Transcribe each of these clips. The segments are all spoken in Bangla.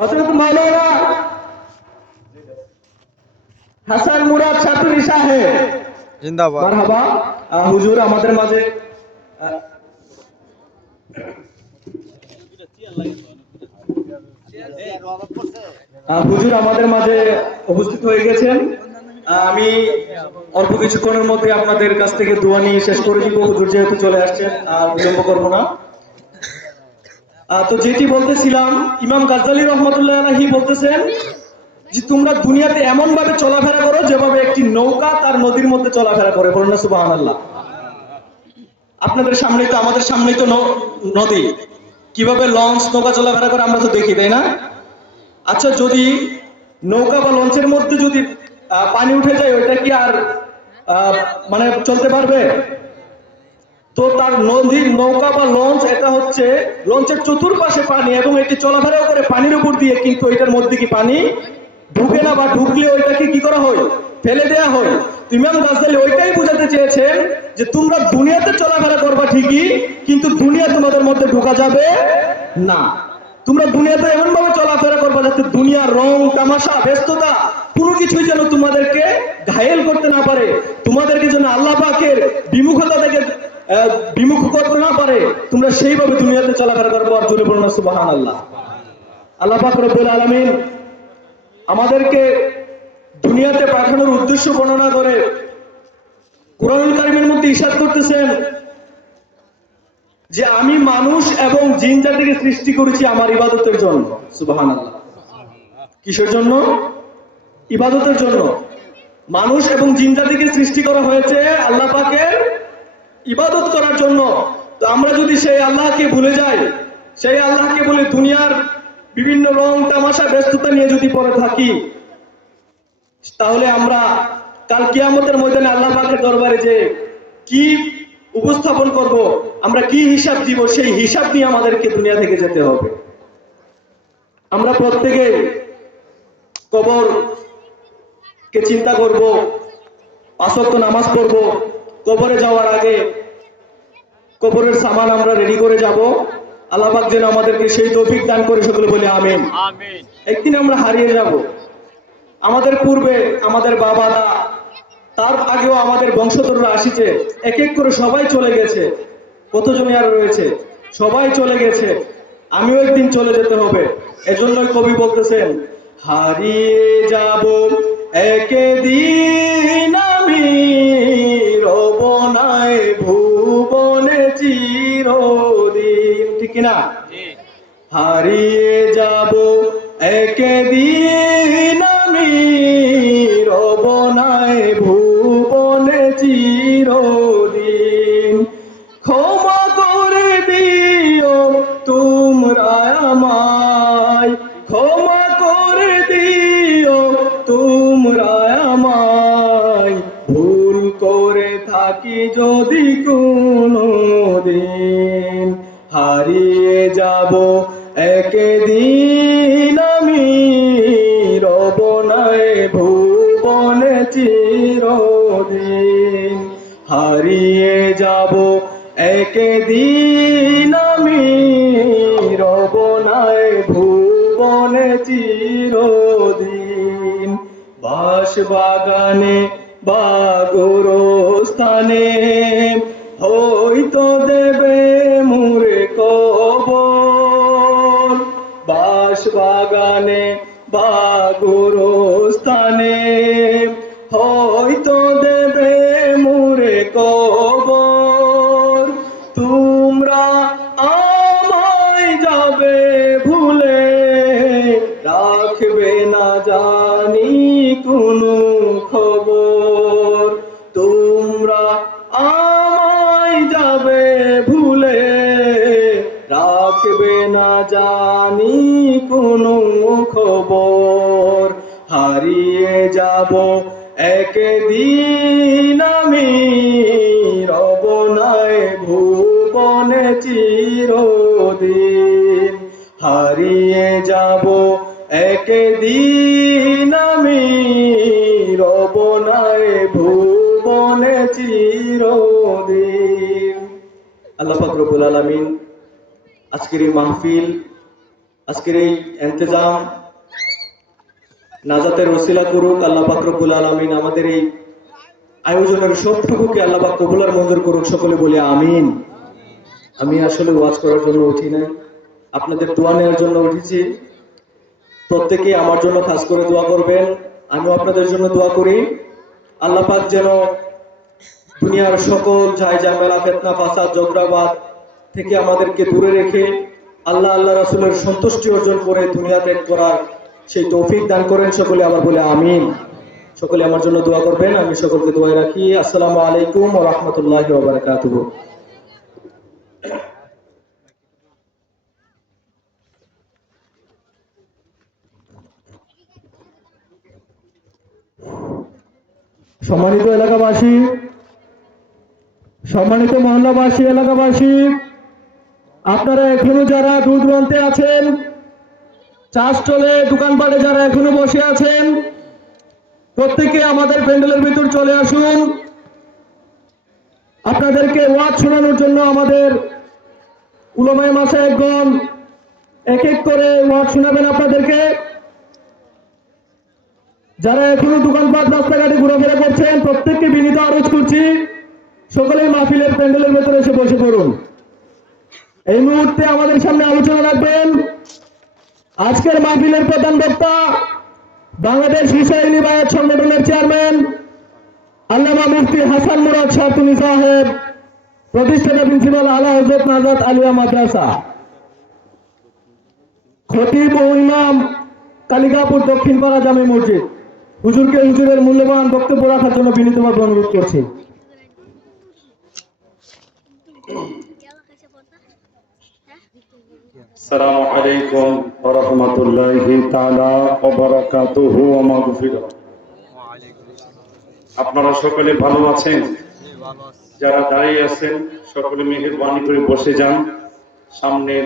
হযরত মাওলানা হাসান মুরাদ শাতুরি সাহেব জিন্দাবাদ। মারহাবা। হুজুর আমাদের মাঝে হুজুর আমাদের মাঝে উপস্থিত হয়ে গেছেন। আমি অল্প কিছুক্ষণের মধ্যে আপনাদের কাছ থেকে দোয়া নিয়ে শেষ করে দিব। হুজুর যেহেতু চলে আসছেন বিলম্ব করব না। তো যেটি বলতেছিলাম, ইমাম গাজ্জালী রহমতুল্লাহ আলাইহি বলতেছেন যে তোমরা দুনিয়াতে এমন ভাবে চলাফেরা করো যেভাবে একটি নৌকা তার নদীর মধ্যে চলাফেরা করে। বলুন না সুবহানাল্লাহ। আপনাদের সামনেই তো, আমাদের সামনেই তো নদী, কিভাবে লঞ্চ নৌকা চলাফেরা করে আমরা তো দেখি, তাই না? আচ্ছা, যদি নৌকা বা লঞ্চের মধ্যে যদি পানি উঠে যায়, ওইটা কি আর মানে চলতে পারবে? তো তার নদীর নৌকা বা লঞ্চ, এটা হচ্ছে লঞ্চের চতুর্পাশে পানি এবং এটি চলাফেরা করে পানির উপর দিয়ে, কিন্তু এটার মধ্যে কি পানি ঢুকে না, বা ঢুকলে ওইটাকে কি করা হয়? ফেলে দেয়া হয়। ইমাম গাজ্জালী ওইটাই বোঝাতে চেয়েছেন যে তোমরা দুনিয়াতে চলাফেরা করবা ঠিকই, কিন্তু দুনিয়া তোমাদের মধ্যে ঢোকা যাবে না। তোমরা দুনিয়াতে এমন ভাবে চলাফেরা করবা যাতে দুনিয়ার রং তামাশা ব্যস্ততা কোনো কিছুই যেন তোমাদেরকে ঘায়েল করতে না পারে, তোমাদেরকে যেন আল্লাহ পাকের বিমুখতা থেকে বিমুখ করতে না পারে। তোমরা সেইভাবে দুনিয়াতে চলাফেরা করবো। আর জোরে বলুন সুবহানাল্লাহ। আল্লাহ পাক রব্বুল আলামিন আমাদেরকে দুনিয়াতে পাঠানোর উদ্দেশ্য বর্ণনা করে কুরআনুল কারীমের মধ্যে ইরশাদ করতেছেন যে আমি মানুষ এবং জিন জাতিকে সৃষ্টি করেছি আমার ইবাদতের জন্য। সুবহানাল্লাহ। কিসের জন্য? ইবাদতের জন্য। মানুষ এবং জিন জাতিকে সৃষ্টি করা হয়েছে আল্লাহ পাকের ইবাদত করার জন্য। তো আমরা যদি সেই আল্লাহকে ভুলে যাই, সেই আল্লাহকে বলে দুনিয়ার বিভিন্ন রং তামাশা ব্যস্ততা নিয়ে যদি পড়ে থাকি, তাহলে আমরা কাল কিয়ামতের ময়দানে আল্লাহ পাকের দরবারে যে কি উপস্থাপন করব, আমরা কি হিসাব দিব, সেই হিসাব নিয়ে আমাদেরকে দুনিয়া থেকে যেতে হবে। আমরা প্রত্যেকে কবর কে চিন্তা করব, 5 ওয়াক্ত নামাজ পড়ব, কবরে যাওয়ার আগে কবরের সামান আমরা রেডি করে যাব। আল্লাহ পাক যেন আমাদেরকে সেই তৌফিক দান করে, সকলে বলে আমিন। আমিন। একদিন আমরা হারিয়ে যাব। আমাদের পূর্বে আমাদের বাবা দা, তার আগেও আমাদের বংশধররা আসিছে, এক এক করে সবাই চলে গেছে। কতজনই আর রয়েছে? সবাই চলে গেছে। আমিও একদিন চলে যেতে হবে। এজন্যই কবি বলতেছেন, হারিয়ে যাব একদিন আমি, রব নাই ভুবনে চিরদিন। ঠিক কিনা? হারিয়ে যাব একদিন আমি, রব নাই ভুবনে চিরদিন। ক্ষমা করে দিও তোমরা আমায়, ক্ষমা করে দিও তোমরা আমায়, ভুল করে থাকি যদি কোনো দিন। হারিয়ে যাব একদিন আমি, রব নাই ভুবনে চিরদিন। হারিয়ে যাব একদিন আমি, রব নাই ভুবনে চিরদিন। বাঁশ বাগানে বা গোরস্থানে হয়তো দেবে মুরে কবর। বাঁশ বাগানে বা গোরস্থানে হয়তো দেবে মুরে কবর। তোমরা আমায় যাবে ভুলে, রাখবে না জানি কোনো খবর। তোমরা আমায় যাবে ভুলে, রাখবে না জানি কোনো খবর। হারিয়ে যাব একদিন আমি, রব নাই ভুবনে চিরদিন। হারিয়ে যাব একদিন আমি, রব নাই ভুবনে চিরদিন। আল্লাহ পাক রব্বুল আলামিন আজকের এই মাহফিল আজকের এই ইন্তজাম নাজাতের ওসিলা করুক আল্লাহ পাক রব্বুল আলামিন। আমাদের এই আয়োজনের সবটুকুকে আল্লাহ পাক কবুল আর মঞ্জুর করুক, সকলে বলি আমিন। আমি আসলে ওয়াজ করার জন্য উঠি নাই, আপনাদের দোয়া নেওয়ার জন্য উঠেছি। প্রত্যেকে আমার জন্য খাস করে দোয়া করবেন, আমিও আপনাদের জন্য দোয়া করি। আল্লাহ পাক যেন দুনিয়ার সকল ঝামেলা, ফিতনা, ফাসাদ, ঝগড়াবাদ থেকে আমাদেরকে দূরে রেখে আল্লাহ রাসূলের সন্তুষ্টি অর্জন করে দুনিয়া ত্যাগ করার সেই তৌফিক দান করেন। সকলে আবার বলে আমিন। সকলে আমার জন্য দোয়া করবেন, আমি সকলকে দোয়ায় রাখি। আসসালামু আলাইকুম ওয়া রাহমাতুল্লাহি ওয়া বারাকাতুহু। সম্মানিত এলাকাবাসী, সম্মানিত মহল্লাবাসী, এলাকাবাসী, আপনারা এখনো যারা দূর দূরান্তে আছেন, চা স্টলে, দোকানপাটে যারা এখনো বসে আছেন, প্রত্যেকে আমাদের প্যান্ডেলের ভিতর চলে আসুন। আপনাদেরকে ওয়াজ শোনানোর জন্য আমাদের উলামায়ে মাশায়েখগণ এক এক করে ওয়াজ শোনাবেন আপনাদেরকে। যারা এখনো দোকানপাট, রাস্তাঘাটে ঘোরাফেরা করছেন, প্রত্যেককে বিনীত আরজ করছি, সকলেই মাহফিলের প্যান্ডেলের ভেতরে এসে বসে পড়ুন। এই মুহূর্তে আমাদের সামনে আলোচনা রাখবেন আজকের মাহফিলের প্রধান বক্তা, বাংলাদেশ হুসাইনি বায়াত সংগঠনের চেয়ারম্যান আল্লামা মুফতি হাসান মুরাদ শাহতুনি সাহেব, প্রতিষ্ঠাতা প্রিন্সিপাল আলা হযরত নাজাত আলিয়া মাদ্রাসা, খতিব ও ইমাম কালিকাপুর দক্ষিণ পাড়া জামে মসজিদ। হুজুরকে হুজুরের মূল্যবান বক্তব্য রাখার জন্য বিনীতভাবে অনুরোধ করছি। আসসালামু আলাইকুম ওয়া রাহমাতুল্লাহি তাআলা ওয়া বারাকাতুহু ওয়া মাগফিরাহ। আপনারা সকলে ভালো আছেন? যারা দাঁড়িয়ে আছেন সকলে মেহেরবানি করে বসে যান। সামনের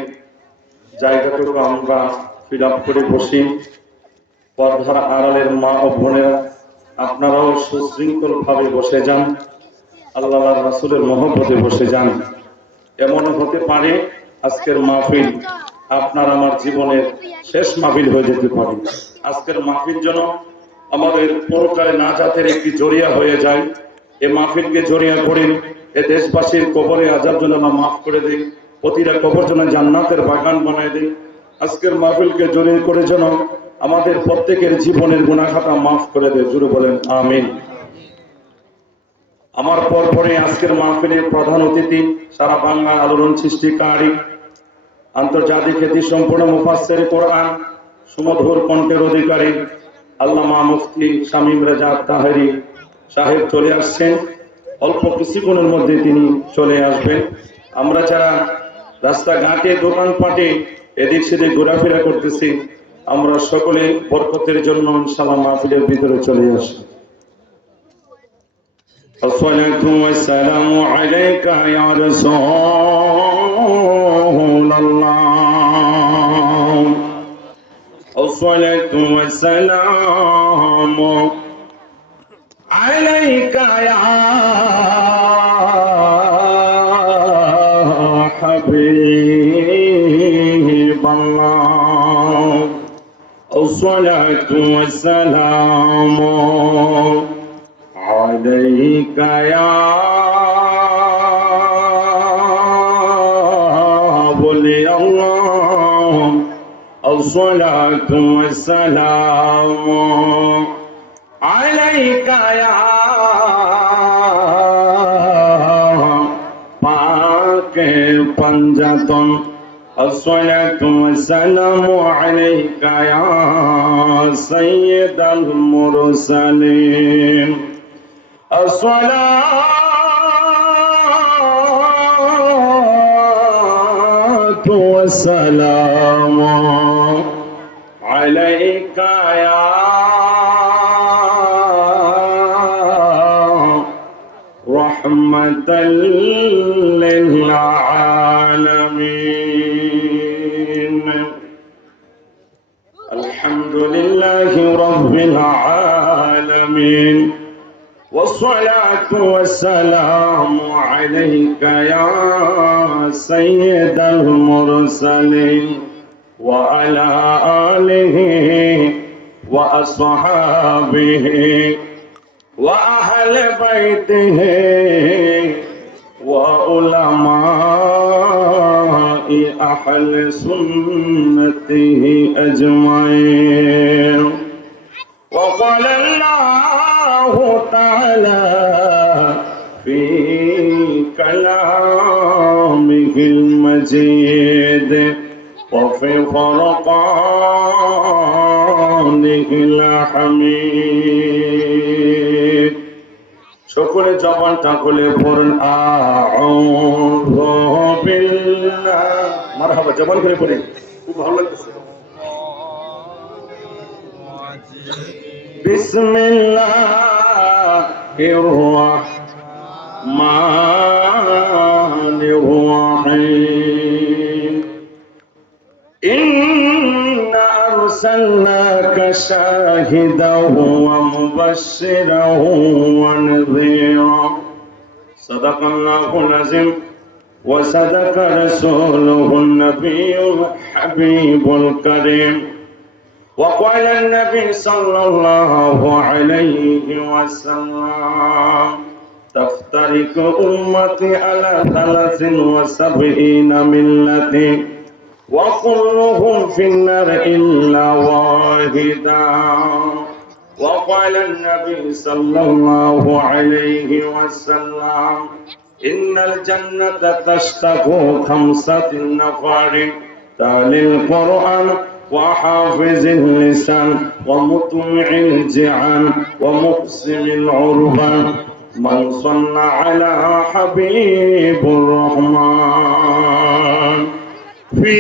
জায়গাটুকু আমরা ফিল আপ করে বসি। পর্দার আড়ালের মা ও বোনেরা, আপনারাও সুশৃঙ্খল ভাবে বসে যান, আল্লাহ রাসূলের মহব্বতে বসে যান। এমন হতে পারে আজকের মাহফিল আপনার আমার জীবনের শেষ মাহফিল হয়ে যেতে পারে। আজকের মাহফিল যেন আমাদের পরকালে নাজাতের একটি জরিয়া হয়ে যায়। এ মাহফিলকে জরিয়া করে এ দেশবাসীর কবরে আযাব যেন আমরা মাফ করে দিই, প্রতিটা কবর যেন জান্নাতের বাগান বানায় দিই। আজকের মাহফিলকে জরিয়া করে যেন আমাদের প্রত্যেকের জীবনের গুনাহ খাতা মাফ করে দেয়। জোরে বলেন আমিন। আমার পরপরে আজকের মাহফিলের প্রধান অতিথি, সারা বাংলার আলোড়ন সৃষ্টিকারী, আন্তর্জাতিক খ্যাতি সম্পূর্ণ মুফাসসির কোরআন, সুমধুর কণ্ঠের অধিকারী আল্লামা মুফতি শামীম রেজা তাহেরি সাহেব চলে আসছেন। অল্প কিছুক্ষণের মধ্যে তিনি চলে আসবেন। আমরা যারা রাস্তাঘাটে, দোকানপাটে এদিক সেদিক ঘোরাফেরা করতেছি, আমরা সকলে বরকতের জন্য ইনশাআল্লাহ মাহফিলের ভিতরে চলে আসি। الصلاة والسلام عليك يا رسول الله، الصلاة والسلام عليك يا حبيب الله، الصلاة والسلام عليك يا ولي الله، الصلاة والسلام عليك يا پاک پنجتن، الصلاة والسلام عليك يا سيد المرسلين، الصلاة والسلام عليك يا رحمة للعالمين. الحمد لله رب العالمين، والصلاة والسلام عليك يا سيد المرسلين، وعلى آله وأصحابه وأهل بيته وعلماء أهل سنته أجمعين. وقال الله تعالى في كلامه المجيد وفي فرقانه الحميد. সকলে জবানটা খুলে পড়ুন আউযু বিল্লাহ। মারহাবা, জবান খুলে পড়ুন, খুব ভালো লাগতেছে। বিসমিল্লাহির রাহমানির রাহিম। ইন্না আরসালনাকা শাহিদাও ওয়া মুবাশশিরাও ওয়া নাযীরা। সাদাকাল্লাহুল আযীম ওয়া সাদাকা রাসূলুহুন নাবিয়্যুল হাবিবুল কারীম। وقال النبي صلى الله عليه وسلم تفترق أمتي على 73 ملة وكلهم في النار إلا واحدا. وقال النبي صلى الله عليه وسلم إن الجنة تشتاق 5 نفر تالي القرآن وحافظ اللسان ومطمع الجعان ومقسم العربان من صلى على حبيب الرحمن في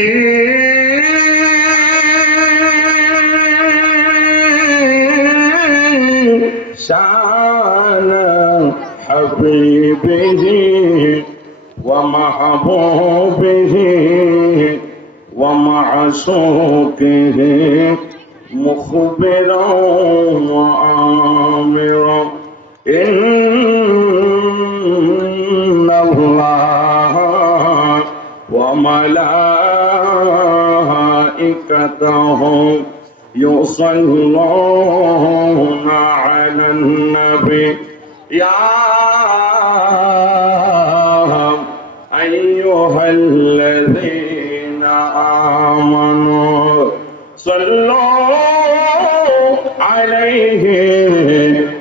شان حبيبه ومحبوبه ومعشوقه مخبرا وآمرا إن الله وملائكته يصلون على النبي يا أيها الذين آمنوا صلوا عليه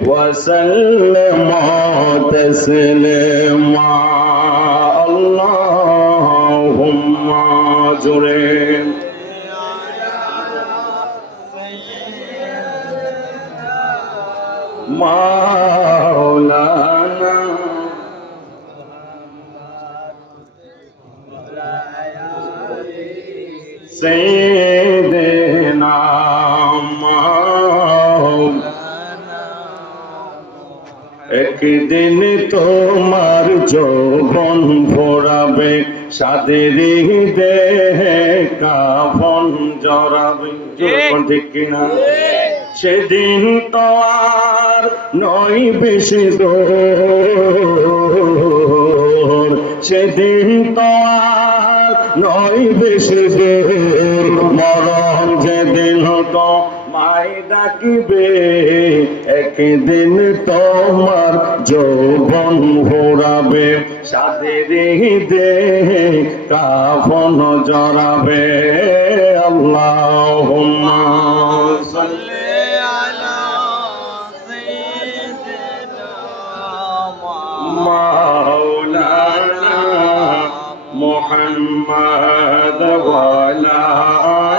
وسلموا تسليما. اللهم اجرم مولانا سيدنا একদিন তোমার যৌবন ভরাবে সাদের দেহে কাফন জড়াবে। ঠিক কিনা? সেদিন তো আর নয় বেশি দূর, সেদিন তো আর নয় বেশি দূর, মরণ যেদিন তো মাই ডাকিবে, একদিন তোমার যৌবন ভরাবে সাদের দেহে কাফন জড়াবে। আল্লাহুম্মা সাল্লি আলা সাইয়্যিদিনা মাওলানা মুহাম্মদ ওয়া আলা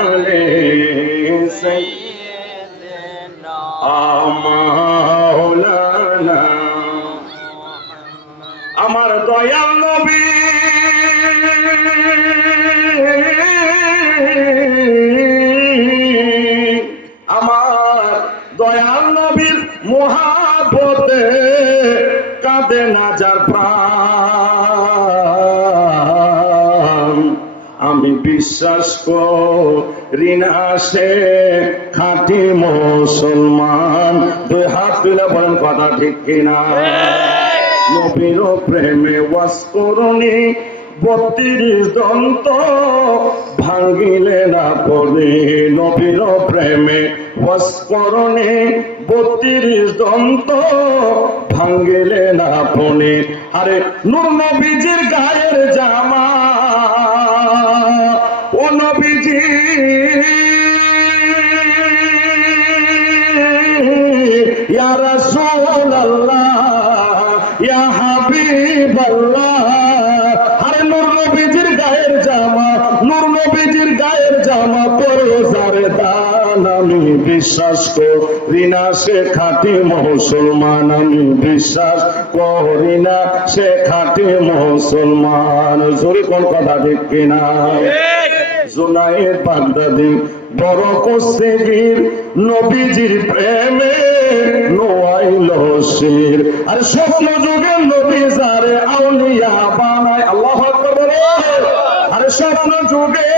আলিহি সাইয়্যিদিনা মাওলানা। আমার দয়াল নবী আমার দয়াল নবীর মুহাব্বতে কাঁদে না যার প্রাণ। আমি বিশ্বাস করি না সে খাঁটি মুসলমান। 2 হাত তুলে বলেন কথা ঠিক কিনা? নবীর প্রেমে ওয়াস করুনি 32 দন্ত ভাঙ্গিলে না পড়ে নবীর প্রেমে বস্করণে 32 দন্ত ভাঙ্গিলে না পড়ে আরে নূর নবীজির গায়ের জামা ও নবীজি ইয়া রাসূলুল্লাহ ইয়া হাবিবাল্লাহ আরে নূর নবীজির গায়ের জামা নূর নবীজির গায়ের জামা পরে যারে দান আমি বিশ্বাস করি না সে খাঁটি মুসলমান আমি বিশ্বাস করি না সে খাঁটি মুসলমান জোরে কোন কথা ঠিক কিনা জুনায়েদ বাগদাদি বড় কষ্টের নবীজির প্রেমে নোয়াইল শির আর স্বপ্ন যুগের নবী যারে আউলিয়া বানায় আল্লাহু আকবার বলে আর স্বপ্ন যুগে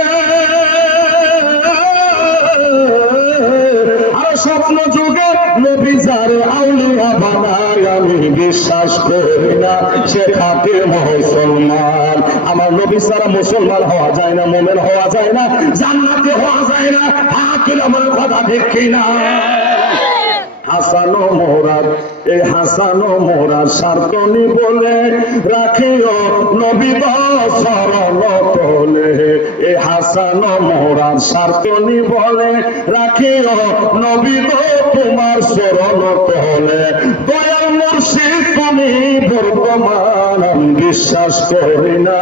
আর স্বপ্ন যুগে নবী যারে আউলিয়া বানায় আমি বিশ্বাস করি না সে খাঁটি মুসলমান আমার নবী ছাড়া মুসলমান হওয়া যায় না মুমিন হওয়া যায় না জান্নাতি হওয়া যায় না আখির আমার কথা ঠিক কিনা হাসান ও মোরাদ এই হাসান ও মোরাদ সার্তনি বলে রাখিও নবী শরণ তোলে এই হাসান ও মোরাদ সার্তনি বলে রাখিও নবী তোমার শরণ তোলে দয়াল মুর্শিদ তুমি বর্তমান আমি বিশ্বাস করি না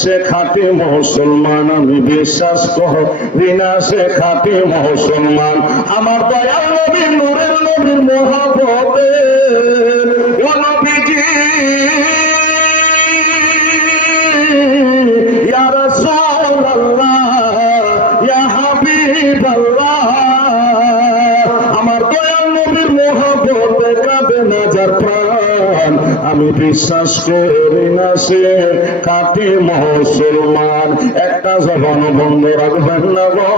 সে খাঁটি মুসলমান আমি বিশ্বাস করি না সে খাঁটি মুসলমান আমার দয়াল নবী নূরের নবীর মহব্বতে ও নবীজি ইয়া রাসূলুল্লাহ ইয়া হাবিবাল্লাহ আমার দয়াল নবীর মহব্বতে কাঁদে না যার প্রাণ আমি বিশ্বাস করি না সে খাঁটি মুসলমান একটা জবান বন্ধ রাখবেন না গো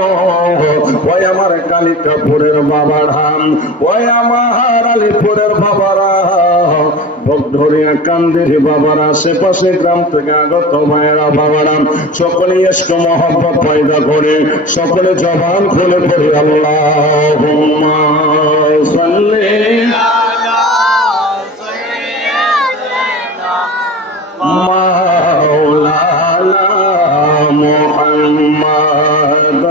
ওই আমার কালিকাপুরের বাবারাম ওই আমার আলিপুরের বাবারা ভক্তরিয়া কান্দের বাবার আশেপাশে গ্রাম থেকে আগত ভাইয়েরা বাবারাম সকলে ইশক মহব্বত পয়দা করে সকলে জবান খুলে পড়ি আল্লাহুম্মা সাল্লি মাওলানা মুহাম্মদ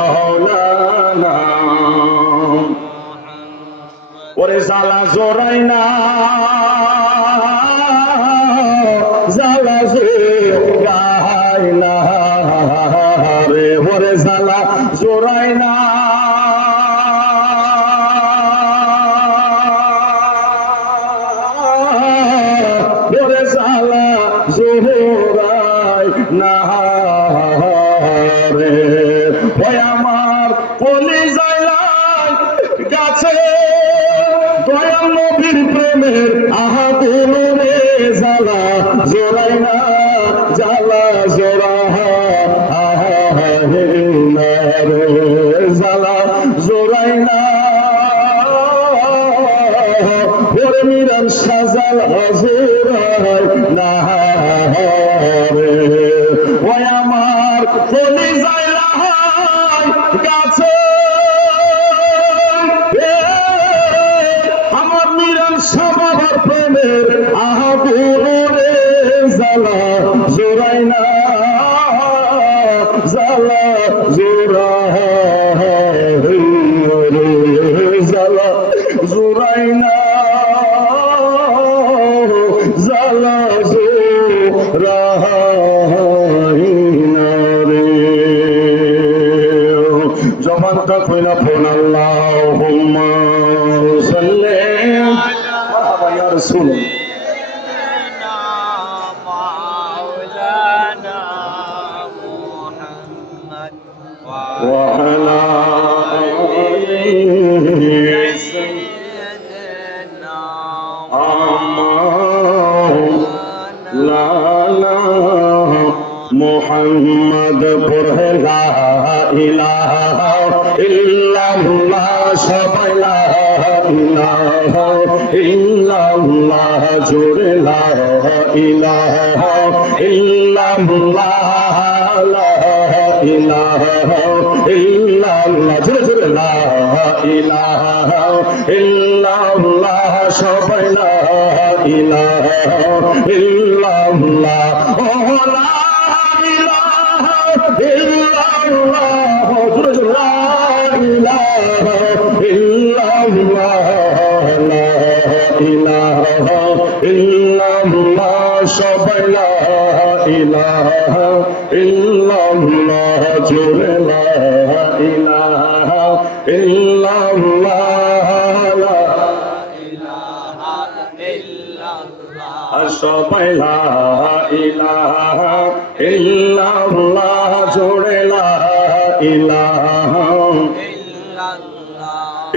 মাওলানা ওরে জালা জোরাই না জালা জোরাই না রে ওরে জালা জোরাই না ওরে জালা জোরাই না রে ওই আমার কলিজায় গাছে দয়াল নবীর প্রেমের আগুন রে জ্বালা জোরাই না জ্বালা জোড়া রে জ্বালা জোরাই না ওরে মিরান সাজাল জোরাই না রে ওই আমার কলিজায় গাছে আমার মিরান সবার প্রেমের আগুন রে জ্বালা জোরাই না জ্বালা জোরা রে জ্বালা জোরাই না জ্বালা জোরা জবানটা কইলা ফোন আল্লাহুম্মা সাল্লি মারহাবা ইয়া রাসূল মাওলানা মুহাম্মদ ওয়া আলা আলিহি সাইয়্যিদিনা মাওলানা মোহাম্মদ পড়ে লা ইলাহা ইল্লাল্লাহ সবাই লা ইলাহা ইল্লাল্লাহ জোরে লা ইলাহা ইল্লাল্লাহ লা ইলাহা ইল্লাল্লাহ জোরে জোরে লা ইলাহা ইল্লাল্লাহ সবাই লা ইলাহা ইল্লাল্লাহ ও লা ইলাহা ইল্লাল্লাহ জোরে জোরে লা ইলাহা ইল্লাল্লাহ লা ইলাহা ইল্লাল্লাহ সবাই লা ইলাহা ইল্লাল্লাহ জোরে লা ইলাহা ইল্লাল্লাহ লা সবাই লা ইলাহা ইল্লাল্লাহ জোরে লা ইলাহা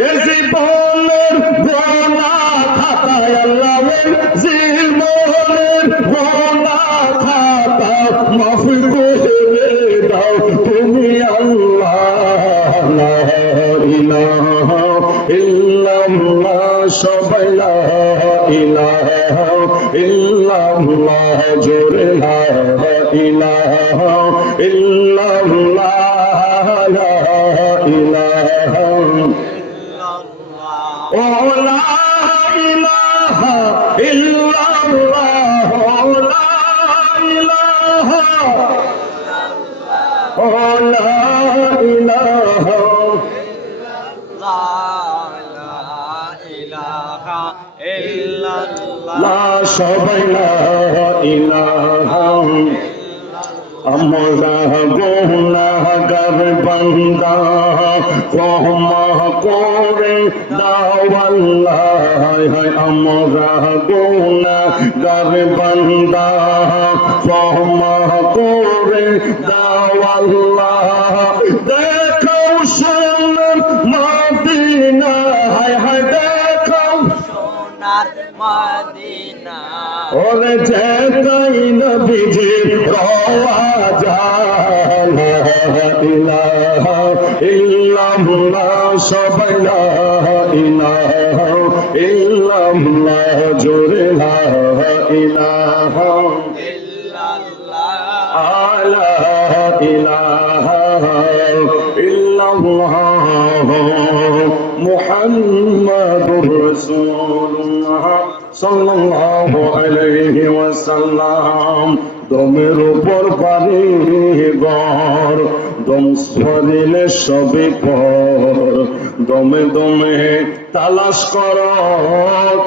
এ জীবনের গোনা খাতায় আল্লাহর জীবনের গোনা খাতা মাফ করে দাও তুমি আল্লাহ লা ইলাহা ইল্লাল্লাহ সবাই লা ইলাহা ইল্লাল্লাহ জোরে লা ইলাহা ইল্লাল্লাহ লা ইলাহা ও লা ইলাহা ইল্লাল্লাহ ও লা ইলাহা ও লা ইলাহা লা সবাই লা ইলাহা আমরা গুনাহগার বান্দা ক্ষমা করে দাও আল্লাহ আমরা গুনাহগার বান্দা ক্ষমা করে দাও আল্লাহ দেখাও সোনার মদিনা হায় হায় দেখাও সোনার মদিনা ওরে যেতাই নবীজি রওয়া জানা ইলাহা ইল্লাল্লাহ সবাই লা ইলাহা ইল্লাল্লাহ জোরে লা ইলাহা ইল্লাল্লাহ লা ইলাহা ইল্লাল্লাহ মুহাম্মাদুর রাসূলুল্লাহ সাল্লাল্লাহু আলাইহি ওয়াসাল্লাম দমের উপর পারি ঘর দম সরিলে সবই পর দমে দমে তালাশ কর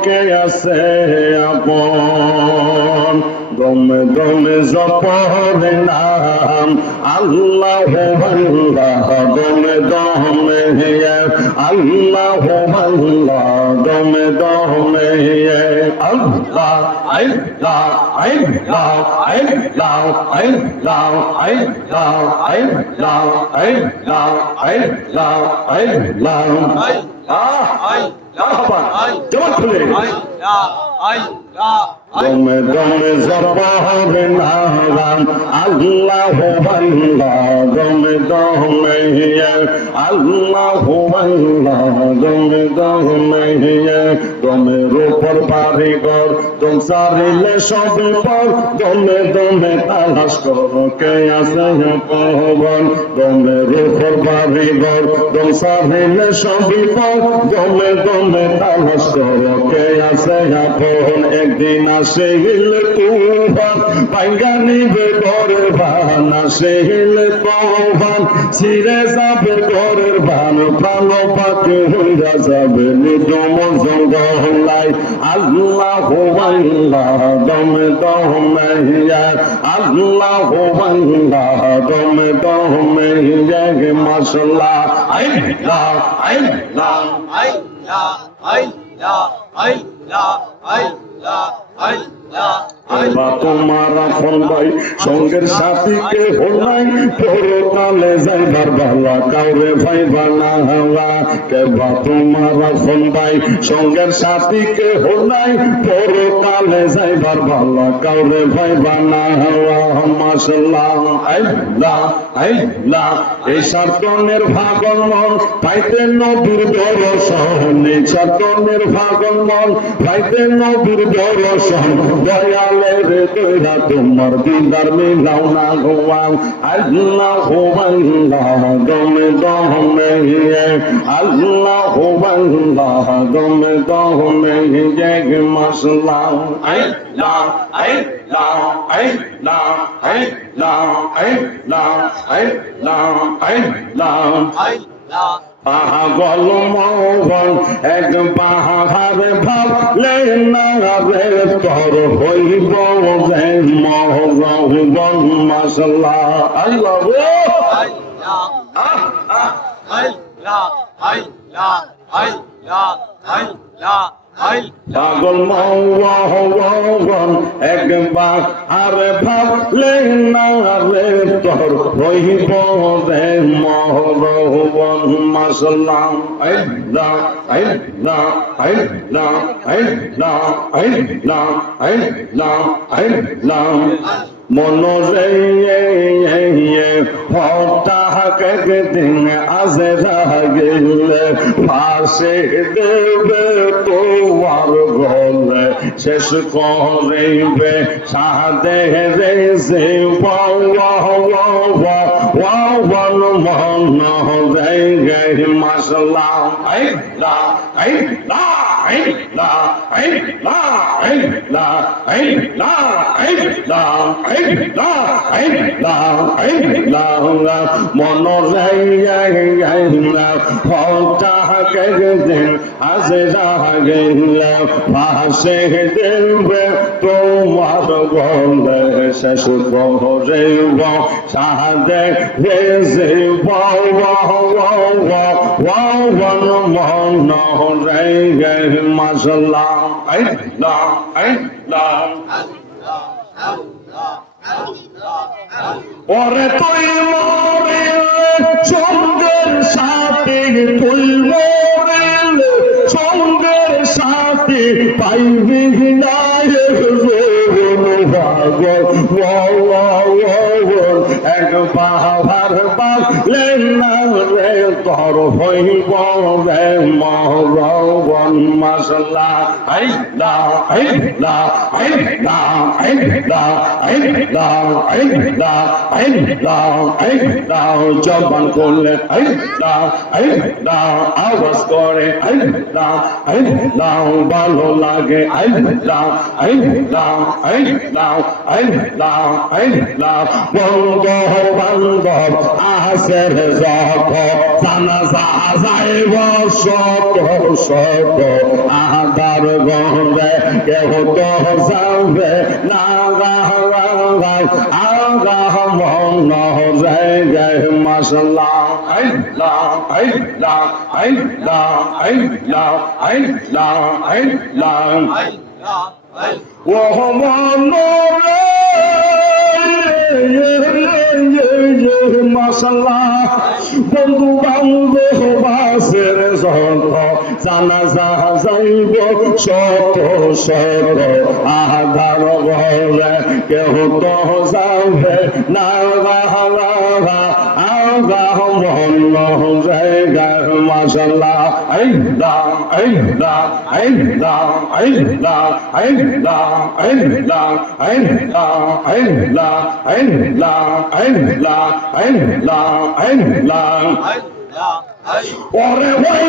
কে আছে আপন দমে দমে জপর নাম আল্লাহ আল্লাহ দমে দমে আল্লাহ আল্লাহ দমে দমে আল্লাহ আল্লাহ আল্লাহ আল্লাহ আল্লাহ আল্লাহ আল্লাহ আল্লাহ আল্লাহ আল্লাহ জবান খুলে দমে দমে জপর নাম আল্লাহ আল্লাহ দমে দমে আল্লাহ আল্লাহ দমে দমে দমের উপর বাড়ি ঘর দম সারিলে সব পর দমে দমে তালাশ কর কে আছে পবন দমের উপর বাড়ি ঘর দম সারিলে সব পর দমে দমে তালাশ কর কে আছে আপন একদিন আসে গেলে তুফান পাইগা নিবে ঘরের ভান আসে গেলে তুফান ছিঁড়ে যাবে ঘরের ভান ভালো পাকে হইয়া যাবে নিদম জঙ্গলাই আল্লাহ আল্লাহ দমে দমে আল্লাহ আল্লাহ দমে দমে মাশাআল্লাহ আল্লাহ আল্লাহ আল্লাহ আল্লাহ আল্লাহ আল্লাহ আল্লাহ আল্লাহ তোমার আপন ভাই সঙ্গের সাথীকে হলাই পরকালে যাইবার বালা কাউরে ভাইবা না হওয়া কেবা তোমার আপন ভাই সঙ্গের সাথীকে হলাই পরকালে যাইবার বালা কাউরে ভাইবা না হওয়া মাশাআল্লাহ আল্লাহ আল্লাহ এই সাতনের ভাগল মন পাইতে নবীর দর্শন এই সাতনের ভাগল মন পাইতে নবীর দর্শন দয়ালের দয়া তোমার দিদার মিলাও না গোয়াম আল্লাহ আল্লাহ দমে দমে আল্লাহ আল্লাহ দমে দমে জগ মাশাআল্লাহ আল্লাহ আল্লাহ আল্লাহ আল্লাহ আল্লাহ আল্লাহ আল্লাহ পাগল মোহন এক পাহাড় ভাবলে না রে তোর হইব যে মোহন মাশাআল্লাহ আল্লাহ পাগল মোহন একবার আর ভাবলে না রে তোর হইব রে মোহন মাশাআল্লাহ আল্লাহ আল্লাহ আল্লাহ আল্লাহ আল্লাহ আল্লাহ আল্লাহ মনরে হঠাৎ একদিন আজরা গেলে ফাঁসে দেবে তোমার গলে শেষ করিবে সাদে রে সে মন রে গে মাশাআল্লাহ আল্লাহ আল্লাহ আল্লাহ আল্লাহ আল্লাহ আল্লাহ আল্লাহ আল্লাহ আল্লাহ আল্লাহ মনরে হঠাৎ একদিন আজরা গেলে ফাঁসে দেবে তোমার গলে শেষ করিব সাদে রে সে মন রে গে মাশাআল্লাহ আল্লাহ আল্লাহ ওরে তুই মরিলে সঙ্গের সাথে তুই মরিলে সঙ্গের সাথে পাইবি নায়ক এক পাহাড় বাগলে না রে তোর হইব রে মোহন মাশাআল্লাহ আল্লাহ আল্লাহ আল্লাহ আল্লাহ আল্লাহ আল্লাহ আল্লাহ আল্লাহ জবান করলে আল্লাহ আল্লাহ আওয়াজ করে আল্লাহ আল্লাহ ভালো লাগে আল্লাহ আল্লাহ আল্লাহ আল্লাহ আল্লাহ বন্ধু বান্ধব আসের যত জানাজা যাইব শত শত আদার গন্ধে কেহ তো যাবে না আগা মন রে মাশাআল্লাহ আল্লাহ আল্লাহ আল্লাহ আল্লাহ আল্লাহ আল্লাহ ও মন মাশাআল্লাহ বন্ধু বান্ধব বাসের যত জানাজা যাইব শত শত আধার বলে কেহ তো যাবে না আগা মন রে মাশাআল্লাহ আল্লাহ আল্লাহ আল্লাহ আল্লাহ আল্লাহ আল্লাহ আল্লাহ আল্লাহ আল্লাহ আল্লাহ আল্লাহ আল্লাহ ওরে ওই